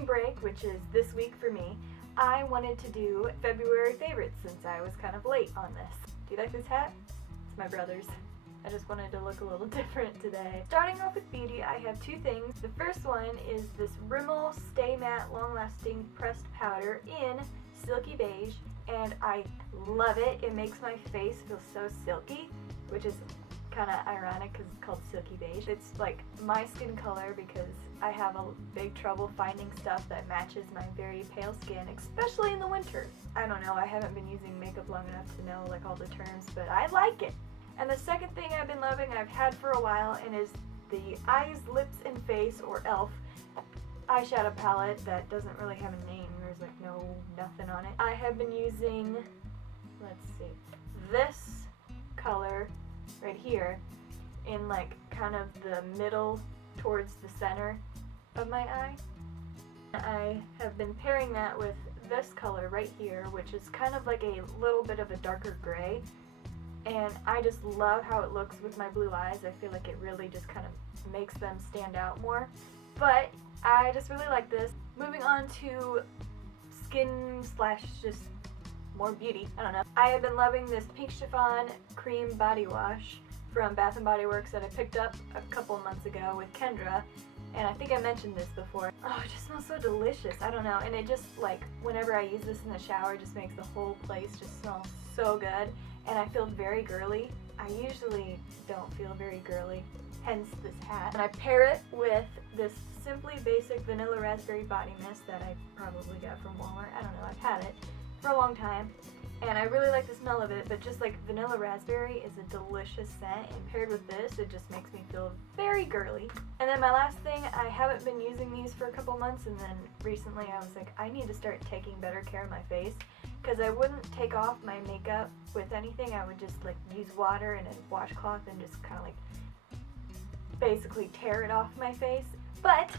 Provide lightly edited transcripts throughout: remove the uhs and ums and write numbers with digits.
spring break, which is this week for me, I wanted to do February favorites since I was kind of late on this. Do you like this hat? It's my brother's. I just wanted to look a little different today. Starting off with beauty, I have two things. The first one is this Rimmel Stay Matte Long Lasting Pressed Powder in Silky Beige, and I love it. It makes my face feel so silky, which is kind of ironic because it's called Silky Beige. It's like my skin color because I have a big trouble finding stuff that matches my very pale skin, especially in the winter. I don't know, I haven't been using makeup long enough to know like all the terms, but I like it. And the second thing I've been loving, I've had for a while, and is the Eyes, Lips, and Face, or e.l.f. eyeshadow palette that doesn't really have a name. There's like nothing on it. I have been using, let's see, this color right here in like kind of the middle towards the center of my eye. I have been pairing that with this color right here, which is kind of like a little bit of a darker gray. And I just love how it looks with my blue eyes. I feel like it really just kind of makes them stand out more. But I just really like this. Moving on to skin slash just more beauty, I don't know. I have been loving this Pink Chiffon Cream Body Wash from Bath & Body Works that I picked up a couple months ago with Kendra. And I think I mentioned this before. Oh, it just smells so delicious. I don't know. And it just, like, whenever I use this in the shower, it just makes the whole place just smell so good. And I feel very girly. I usually don't feel very girly, hence this hat. And I pair it with this Simply Basic Vanilla Raspberry Body Mist that I probably got from Walmart. I don't know, I've had it for a long time. And I really like the smell of it, but just like vanilla raspberry is a delicious scent, and paired with this, it just makes me feel very girly. And then my last thing, I haven't been using these for a couple months, and then recently I was like, I need to start taking better care of my face, because I wouldn't take off my makeup with anything. I would just like use water and a washcloth and just kind of like basically tear it off my face. But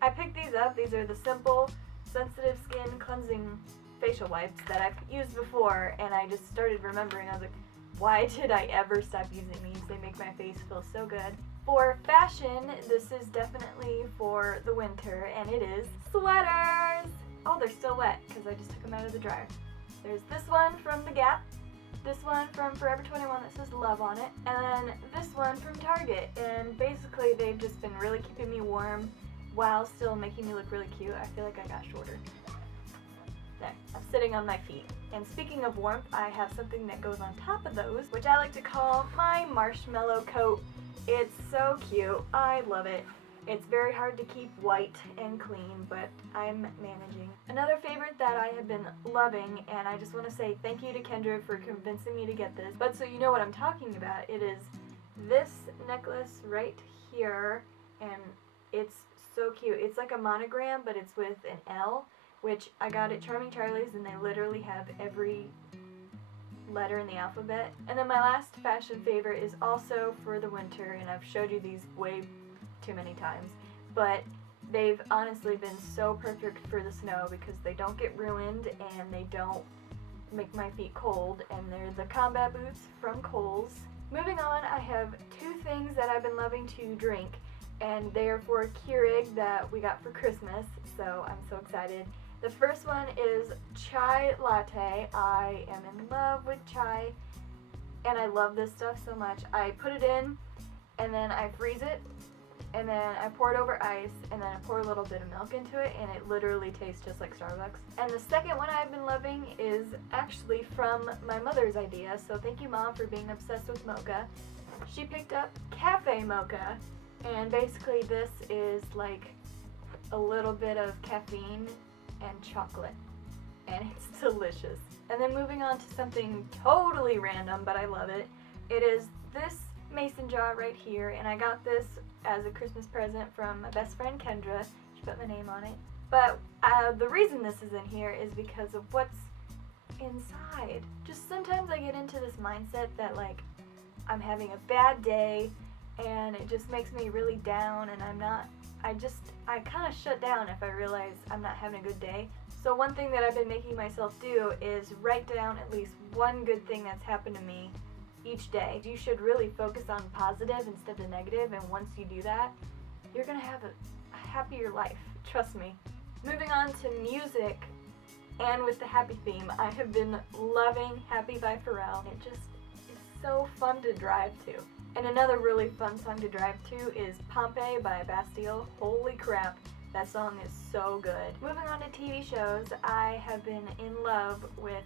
I picked these up. These are the Simple Sensitive Skin Cleansing facial wipes that I've used before, and I just started remembering. I was like, why did I ever stop using these? They make my face feel so good. For fashion, this is definitely for the winter, and it is sweaters. Oh, they're still wet because I just took them out of the dryer. There's this one from The Gap, this one from Forever 21 that says love on it, and then this one from Target. And basically they've just been really keeping me warm while still making me look really cute. I feel like I got shorter. There, I'm sitting on my feet. And speaking of warmth, I have something that goes on top of those, which I like to call my marshmallow coat. It's so cute. I love it. It's very hard to keep white and clean, but I'm managing. Another favorite that I have been loving, and I just want to say thank you to Kendra for convincing me to get this, but so you know what I'm talking about, it is this necklace right here, and it's so cute. It's like a monogram, but it's with an L, which I got at Charming Charlie's, and they literally have every letter in the alphabet. And then my last fashion favorite is also for the winter, and I've showed you these way too many times, but they've honestly been so perfect for the snow because they don't get ruined and they don't make my feet cold, and they're the combat boots from Kohl's. Moving on, I have two things that I've been loving to drink, and they are for Keurig that we got for Christmas, so I'm so excited. The first one is chai latte. I am in love with chai, and I love this stuff so much. I put it in, and then I freeze it, and then I pour it over ice, and then I pour a little bit of milk into it, and it literally tastes just like Starbucks. And the second one I've been loving is actually from my mother's idea, so thank you, Mom, for being obsessed with mocha. She picked up cafe mocha, and basically this is like a little bit of caffeine and chocolate, and it's delicious. And then moving on to something totally random, but I love it. It is this mason jar right here, and I got this as a Christmas present from my best friend Kendra. She put my name on it. But the reason this is in here is because of what's inside. Just sometimes I get into this mindset that like I'm having a bad day and it just makes me really down, and I kind of shut down if I realize I'm not having a good day. So one thing that I've been making myself do is write down at least one good thing that's happened to me each day. You should really focus on positive instead of negative, and once you do that, you're gonna have a happier life. Trust me. Moving on to music, and with the happy theme, I have been loving Happy by Pharrell. It just is so fun to drive to. And another really fun song to drive to is Pompeii by Bastille. Holy crap, that song is so good. Moving on to TV shows, I have been in love with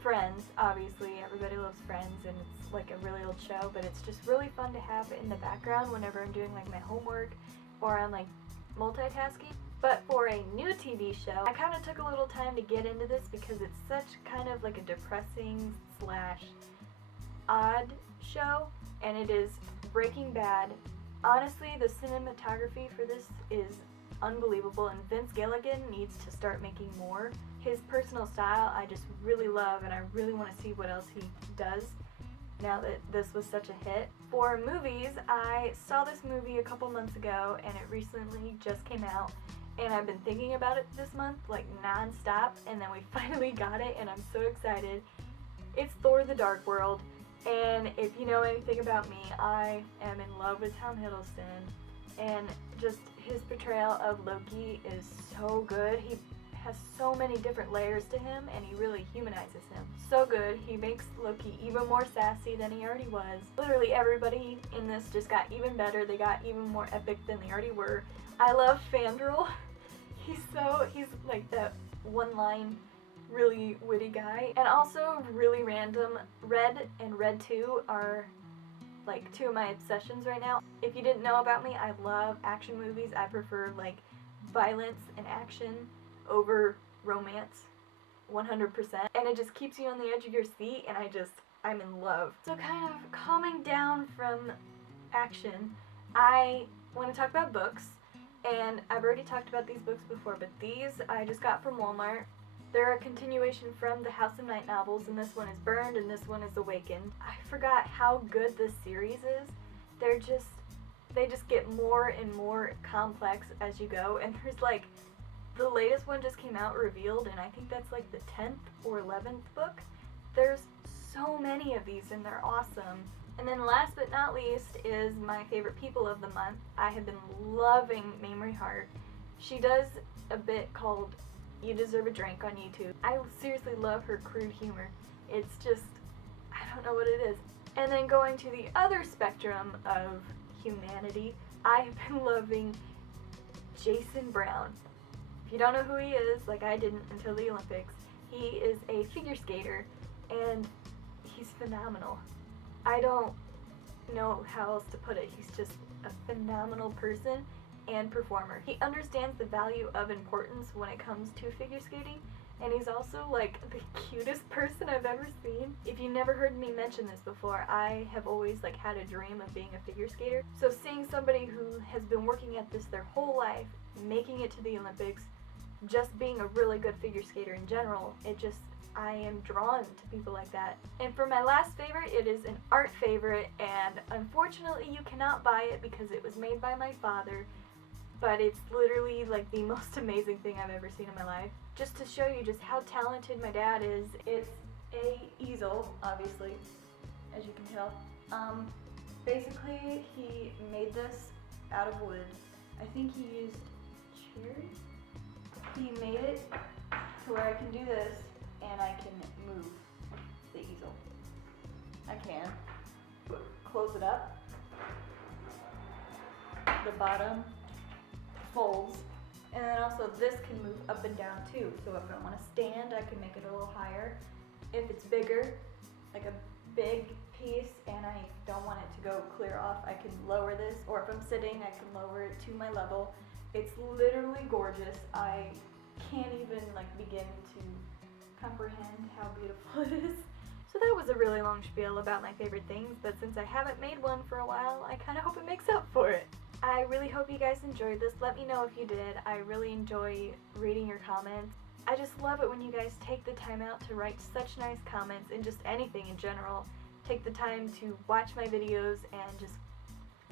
Friends. Obviously, everybody loves Friends, and it's like a really old show, but it's just really fun to have in the background whenever I'm doing like my homework or I'm like multitasking. But for a new TV show, I kind of took a little time to get into this because it's such kind of like a depressing / odd show, and it is Breaking Bad. Honestly, the cinematography for this is unbelievable, and Vince Gilligan needs to start making more. His personal style I just really love, and I really want to see what else he does now that this was such a hit. For movies, I saw this movie a couple months ago, and it recently just came out, and I've been thinking about it this month like non-stop, and then we finally got it, and I'm so excited. It's Thor: The Dark World, and if you know anything about me, I am in love with Tom Hiddleston, and just his portrayal of Loki is so good. He has so many different layers to him, and he really humanizes him. So good. He makes Loki even more sassy than he already was. Literally everybody in this just got even better. They got even more epic than they already were. I love Fandral. He's like that one-line, really witty guy. And also really random. Red and Red 2 are like two of my obsessions right now. If you didn't know about me, I love action movies. I prefer like violence and action over romance 100%, and it just keeps you on the edge of your seat, and I'm in love. So kind of calming down from action, I want to talk about books, and I've already talked about these books before, but these I just got from Walmart. They're a continuation from the House of Night novels, and this one is Burned and this one is Awakened. I forgot how good this series is. They just get more and more complex as you go, and there's like, the latest one just came out, Revealed, and I think that's like the 10th or 11th book. There's so many of these, and they're awesome. And then last but not least is my favorite people of the month. I have been loving Mamrie Hart. She does a bit called You Deserve a Drink on YouTube. I seriously love her crude humor. It's just, I don't know what it is. And then going to the other spectrum of humanity, I have been loving Jason Brown. If you don't know who he is, like I didn't until the Olympics, he is a figure skater, and he's phenomenal. I don't know how else to put it. He's just a phenomenal person and performer. He understands the value of importance when it comes to figure skating, and he's also like the cutest person I've ever seen. If you never heard me mention this before, I have always like had a dream of being a figure skater. So seeing somebody who has been working at this their whole life, making it to the Olympics, just being a really good figure skater in general, I am drawn to people like that. And for my last favorite, it is an art favorite, and unfortunately you cannot buy it because it was made by my father, but it's literally like the most amazing thing I've ever seen in my life. Just to show you just how talented my dad is, it's a easel, obviously, as you can tell. Basically, he made this out of wood. I think he used cherry. He made it to where I can do this, and I can move the easel. I can close it up. The bottom folds, and then also this can move up and down too. So if I want to stand, I can make it a little higher. If it's bigger, like a big piece, and I don't want it to go clear off, I can lower this, or if I'm sitting, I can lower it to my level. It's literally gorgeous. I can't even like begin to comprehend how beautiful it is. So that was a really long spiel about my favorite things, but since I haven't made one for a while, I kind of hope it makes up for it. I really hope you guys enjoyed this. Let me know if you did. I really enjoy reading your comments. I just love it when you guys take the time out to write such nice comments, and just anything in general. Take the time to watch my videos and just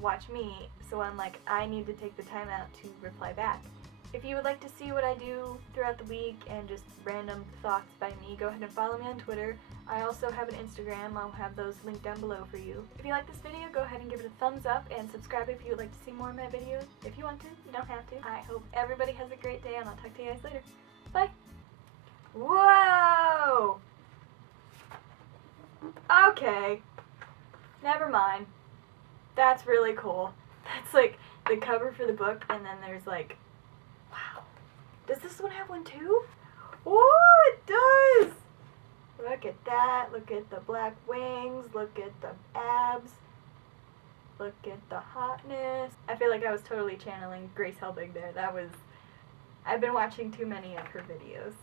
watch me, so I'm like, I need to take the time out to reply back. If you would like to see what I do throughout the week and just random thoughts by me, go ahead and follow me on Twitter. I also have an Instagram. I'll have those linked down below for you. If you like this video, go ahead and give it a thumbs up and subscribe if you would like to see more of my videos. If you want to, you don't have to. I hope everybody has a great day, and I'll talk to you guys later. Bye! Whoa! Okay. Never mind. That's really cool. That's like the cover for the book, and then there's like, wow. Does this one have one too? Oh, it does! Look at that. Look at the black wings. Look at the abs. Look at the hotness. I feel like I was totally channeling Grace Helbig there. I've been watching too many of her videos.